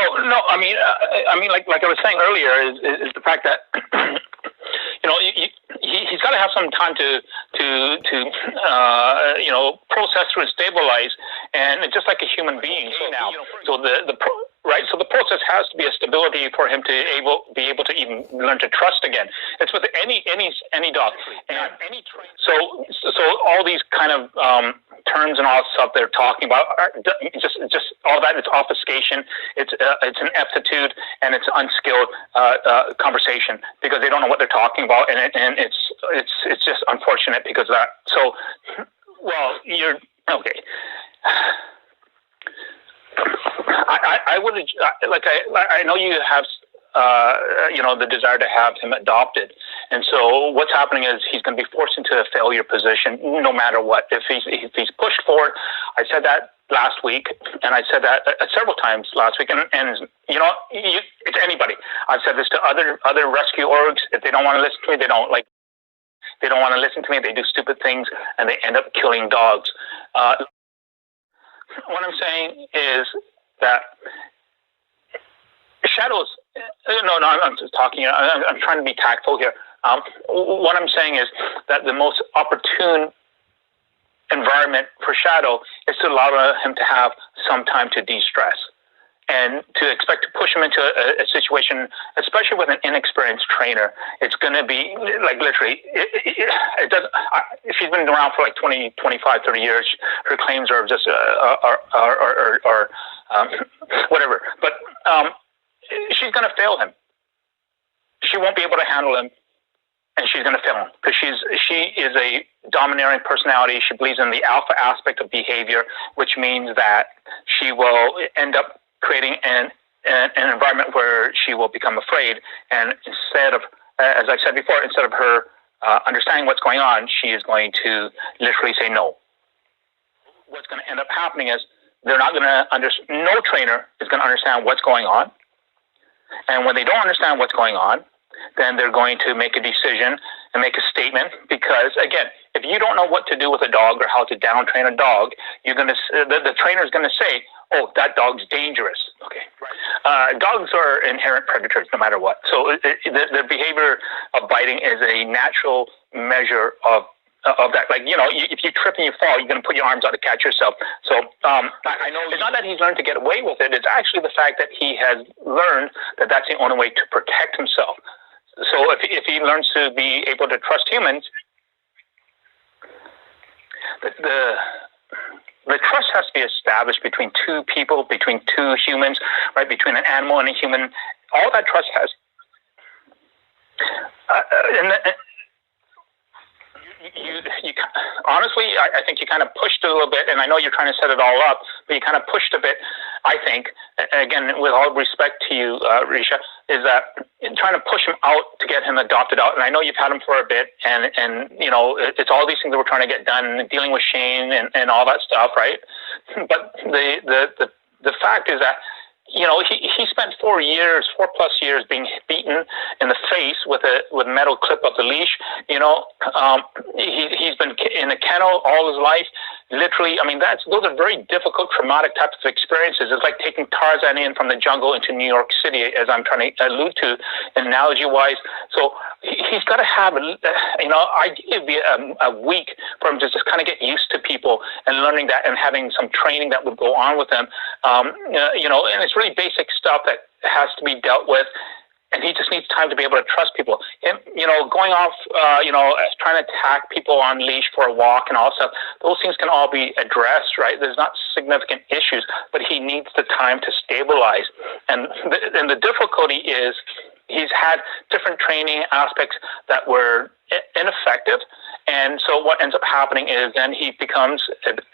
Well, no, like I was saying earlier, is the fact that he's got to have some time to process through and stabilize, and just like a human being. So so the process has to be a stability for him to be able to even learn to trust again. It's with any dog, and so all these kind of terms and all stuff they're talking about are just all that. It's obfuscation. It's an ineptitude, and it's unskilled conversation because they don't know what they're talking about, and it's just unfortunate because of that. So, well, you're okay. I would I know you have the desire to have him adopted, and so what's happening is he's going to be forced into a failure position no matter what. If he's pushed forward, I said that last week, and I said that several times last week, and it's anybody. I've said this to other rescue orgs. If they don't want to listen to me, they don't want to listen to me. They do stupid things, and they end up killing dogs. What I'm saying is that shadows. No, I'm just talking. I'm trying to be tactful here. What I'm saying is that the most opportune environment for Shadow is to allow him to have some time to de-stress, and to expect to push him into a situation, especially with an inexperienced trainer. It's going to be like literally. It doesn't. She's been around for like 20, 25, 30 years. Her claims are just whatever. But she's going to fail him. She won't be able to handle him, and she's going to fail him because she is a domineering personality. She believes in the alpha aspect of behavior, which means that she will end up creating an environment where she will become afraid. And instead of, as I've said before, instead of her understanding what's going on, she is going to literally say no. What's going to end up happening is they're not going to no trainer is going to understand what's going on. And when they don't understand what's going on, then they're going to make a decision and make a statement, because again, if you don't know what to do with a dog or how to down train a dog, the trainer is going to say, "Oh, that dog's dangerous." Okay, right. Dogs are inherent predators, no matter what. So the behavior of biting is a natural measure of that. Like, if you trip and you fall, you're going to put your arms out to catch yourself. So I know it's not that he's learned to get away with it. It's actually the fact that he has learned that that's the only way to protect himself. So if he learns to be able to trust humans, the trust has to be established between two people, between two humans, right? Between an animal and a human. All that trust has. You honestly, I think you kind of pushed a little bit, and I know you're trying to set it all up, but you kind of pushed a bit, I think, again, with all respect to you, Risha, is that trying to push him out to get him adopted out. And I know you've had him for a bit, and it's all these things that we're trying to get done, dealing with Shane and all that stuff, right? But the fact is that, he spent 4 plus years being beaten in the face with a metal clip of the leash. He's been in a kennel all his life. Literally, those are very difficult, traumatic types of experiences. It's like taking Tarzan in from the jungle into New York City, as I'm trying to allude to, analogy-wise. So he's got to have, ideally be a week for him to just kind of get used to people and learning that, and having some training that would go on with him. And it's really basic stuff that has to be dealt with. And he just needs time to be able to trust people. And, going off, trying to attack people on leash for a walk and all stuff, those things can all be addressed, right? There's not significant issues, but he needs the time to stabilize. And the difficulty is he's had different training aspects that were ineffective. And so what ends up happening is then he becomes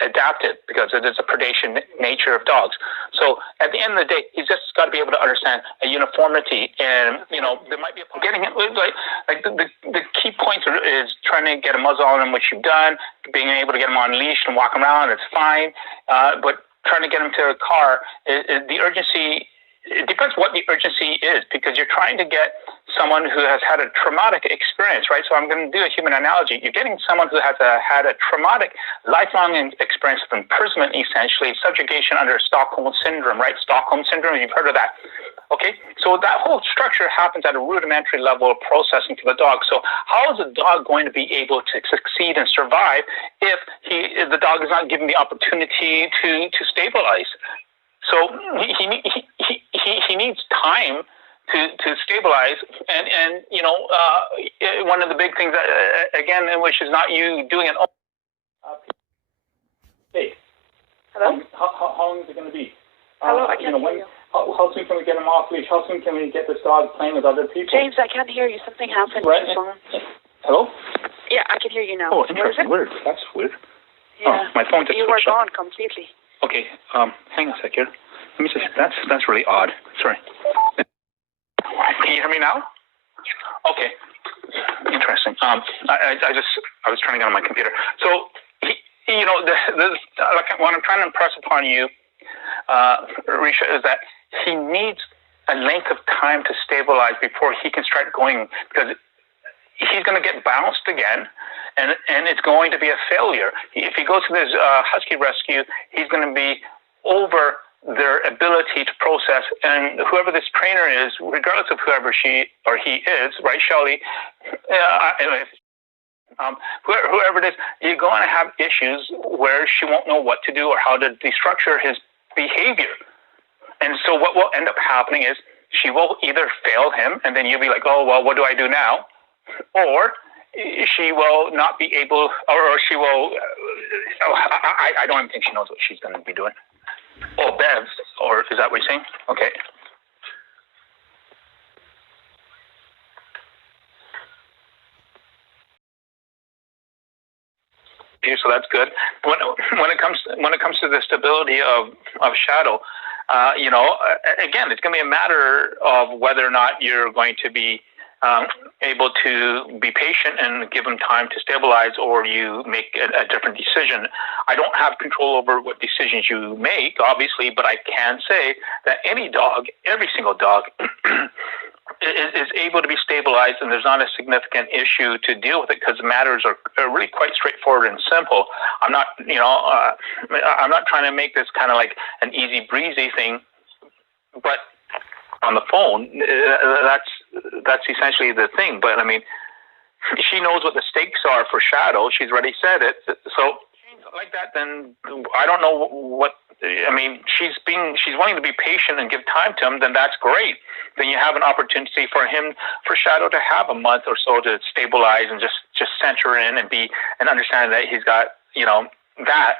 adapted, because it is a predation nature of dogs. So at the end of the day, he's just got to be able to understand a uniformity. And, there might be getting it like the key points is trying to get a muzzle on him, which you've done, being able to get him on leash and walk him around. It's fine. But trying to get him to a car, the urgency, it depends what the urgency is, because you're trying to get someone who has had a traumatic experience, right? So I'm going to do a human analogy. You're getting someone who has had a traumatic, lifelong experience of imprisonment, essentially, subjugation under Stockholm syndrome, right? Stockholm syndrome, you've heard of that. Okay, so that whole structure happens at a rudimentary level of processing for the dog. So how is the dog going to be able to succeed and survive if the dog is not given the opportunity to stabilize? So he needs time to stabilize, and one of the big things that, again, which is not you doing it. Hey, hello. How long is it going to be? Hello, I can't hear you. How soon can we get him off leash? How soon can we get this dog playing with other people? James, I can't hear you. Something happened with the phone. Hello? Yeah, I can hear you now. Oh, interesting. Weird. That's weird. Yeah. Oh, my phone just You were switched gone off. completely. Okay. Hang on a sec here. Let me just. That's really odd. Sorry. Can you hear me now? Yeah. Okay. Interesting. I was trying to get on my computer. So, what I'm trying to impress upon you, Risha, is that he needs a length of time to stabilize before he can start going, because he's going to get bounced again, and it's going to be a failure. If he goes to this Husky rescue, he's going to be over their ability to process, and whoever this trainer is, regardless of whoever she or he is, right, Shelley, whoever it is, you're going to have issues where she won't know what to do or how to destructure his behavior. And so what will end up happening is she will either fail him, and then you'll be like, oh, well, what do I do now? Or she will not be able, or she will, I don't even think she knows what she's going to be doing. Oh, Bev, or is that what you're saying? Okay. So that's good. When it comes to the stability of Shadow, again, it's going to be a matter of whether or not you're going to be able to be patient and give them time to stabilize, or you make a different decision. I don't have control over what decisions you make, obviously, but I can say that any dog, every single dog, is able to be stabilized, and there's not a significant issue to deal with it, because matters are really quite straightforward and simple. I'm not, I'm not trying to make this kind of like an easy breezy thing, but on the phone, that's essentially the thing. But I mean, she knows what the stakes are for Shadow. She's already said it. So like that, then I don't know what. I mean, she's wanting to be patient and give time to him. Then that's great. Then you have an opportunity for Shadow to have a month or so to stabilize and just center in and understand that he's got that.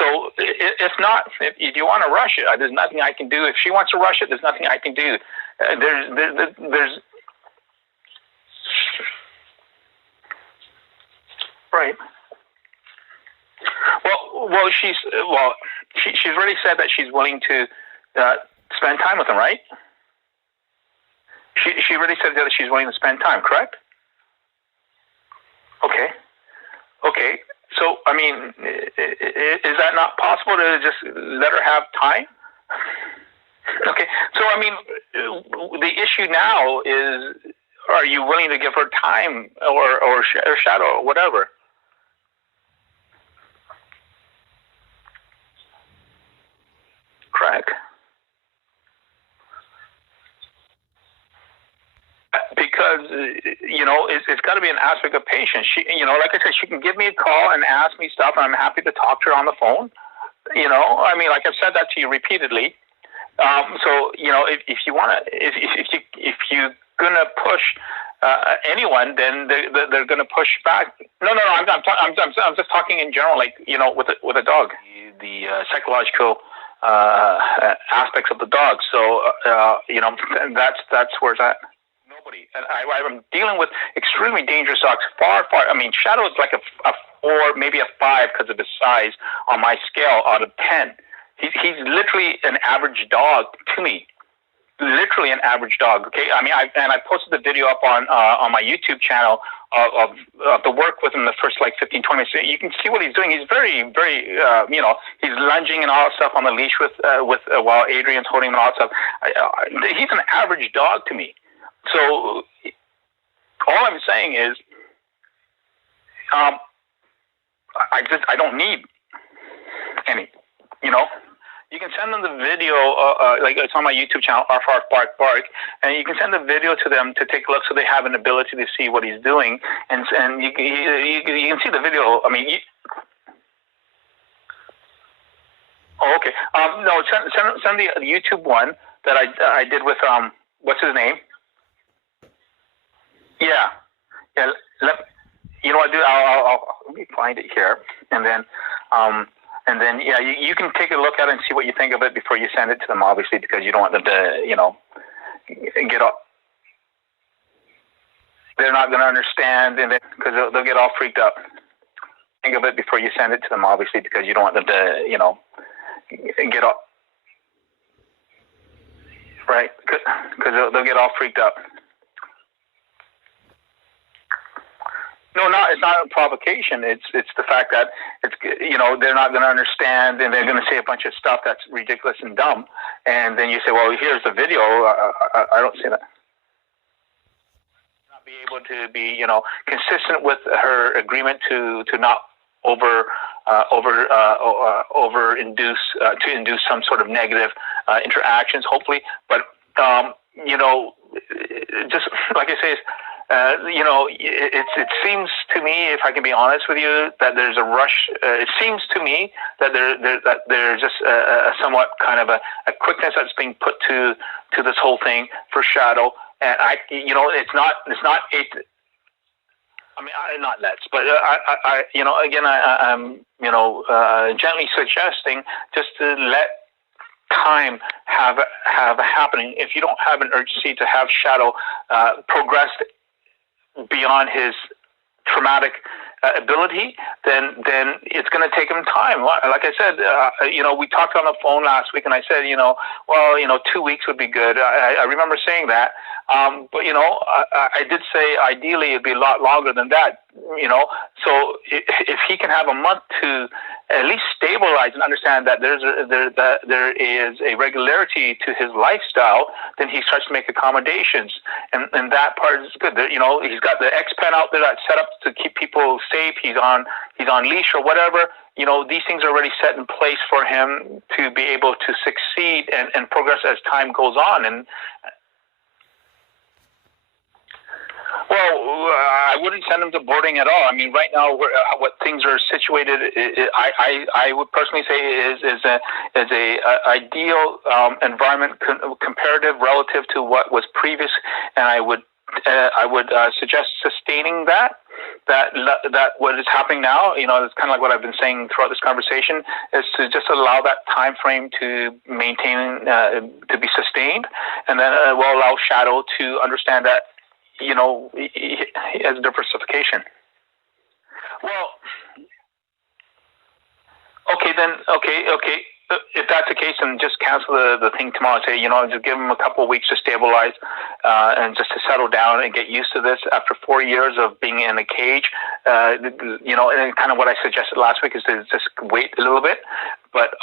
So if not, if you want to rush it, there's nothing I can do. If she wants to rush it, there's nothing I can do. There's right. Well, she's already said that she's willing to spend time with him, right? She already said that she's willing to spend time, correct? Okay. So, I mean, is that not possible to just let her have time? Okay. So, I mean, the issue now is, are you willing to give her time or Shadow or whatever? Correct. Because it's got to be an aspect of patience. She, like I said, she can give me a call and ask me stuff, and I'm happy to talk to her on the phone. I mean, like I've said that to you repeatedly. So if you want to, if you're gonna push anyone, then they're gonna push back. No. I'm just talking in general, like with a dog, the psychological aspects of the dog. So that's where it's at. Nobody. And I'm dealing with extremely dangerous dogs. Far. I mean, Shadow is like a 4, maybe a 5 because of his size on my scale out of 10. He's literally an average dog to me. Literally an average dog. Okay. I mean, I posted the video up on my YouTube channel of the work with him the first like 15, 20 minutes. You can see what he's doing. He's very, very, he's lunging and all that stuff on the leash with while Adrian's holding him and all that stuff. He's an average dog to me. So all I'm saying is, I don't need any, you know. You can send them the video, like it's on my YouTube channel, Arf Arf Bark Bark, and you can send the video to them to take a look, so they have an ability to see what he's doing, and you can see the video. I mean, okay. No, send the YouTube one that I did with what's his name? Yeah. You know what I do? I'll let me find it here, and then yeah, you can take a look at it and see what you think of it before you send it to them, obviously, because you don't want them to, you know, get all. They're not going to understand, and because they'll get all freaked up. Think of it before you send it to them, obviously, because you don't want them to, you know, get all. Right, because they'll get all freaked up. No, it's not a provocation. It's the fact that it's, you know, they're not going to understand, and they're going to say a bunch of stuff that's ridiculous and dumb, and then you say, well, here's the video. I don't see that. Not be able to be, you know, consistent with her agreement to not induce some sort of negative interactions, hopefully, but you know, just like I say. You know, it seems to me, if I can be honest with you, that there's a rush. It seems to me that there's just a somewhat kind of a quickness that's being put to this whole thing for Shadow, and you know, it's not it. I mean, not let's, but I you know, again, I'm you know, gently suggesting just to let time have a happening. If you don't have an urgency to have Shadow progress beyond his traumatic ability, then it's going to take him time. Like I said, you know, we talked on the phone last week, and I said, you know, well, you know, 2 weeks would be good. I remember saying that, but you know, I did say ideally it'd be a lot longer than that. You know, so if he can have a month to at least stabilize and understand that there is a regularity to his lifestyle, then he starts to make accommodations, and that part is good. You know, he's got the X Pen out there that's set up to keep people safe. He's on leash or whatever. You know, these things are already set in place for him to be able to succeed and progress as time goes on. And well, I wouldn't send him to boarding at all. I mean, right now, what things are situated, I would personally say is a ideal environment comparative relative to what was previous, and I would suggest sustaining that what is happening now. You know, it's kind of like what I've been saying throughout this conversation, is to just allow that time frame to maintain, to be sustained, and then we'll allow Shadow to understand that, you know, he has diversification. Well, okay. If that's the case, then just cancel the thing tomorrow and say, you know, just give him a couple of weeks to stabilize and just to settle down and get used to this after 4 years of being in a cage. You know, and kind of what I suggested last week is to just wait a little bit. But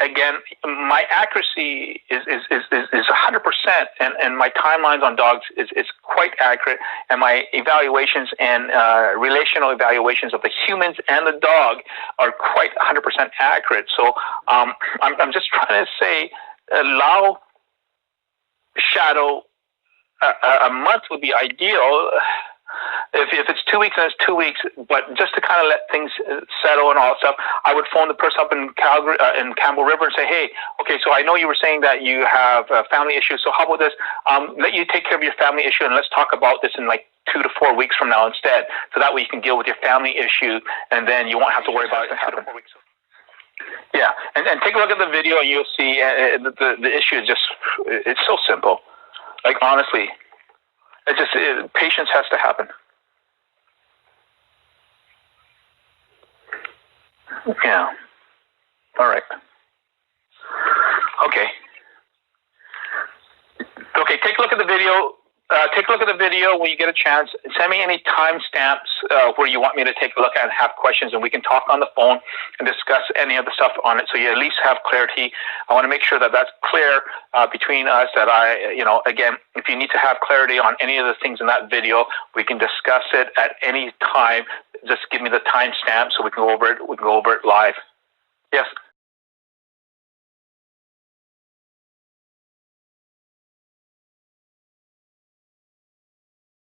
again, my accuracy is 100%, and my timelines on dogs is quite accurate, and my evaluations and relational evaluations of the humans and the dog are quite 100% accurate. So I'm just trying to say, allow Shadow a month would be ideal. If it's 2 weeks, then it's 2 weeks. But just to kind of let things settle and all that stuff, I would phone the person up in Calgary, in Campbell River, and say, hey, okay, so I know you were saying that you have family issues. So how about this? Let you take care of your family issue, and let's talk about this in like 2 to 4 weeks from now instead. So that way you can deal with your family issue, and then you won't have to worry about it in 2 to 4 weeks. Yeah, and take a look at the video, and you'll see the issue is just, it's so simple. Like, honestly, patience has to happen. Yeah. All right. Okay. Okay, take a look at the video. take a look at the video when you get a chance. Send me any timestamps where you want me to take a look at and have questions, and we can talk on the phone and discuss any of the stuff on it, so you at least have clarity. I want to make sure that that's clear between us, that again, if you need to have clarity on any of the things in that video, we can discuss it at any time. Just give me the timestamp so we can go over it. We can go over it live. Yes.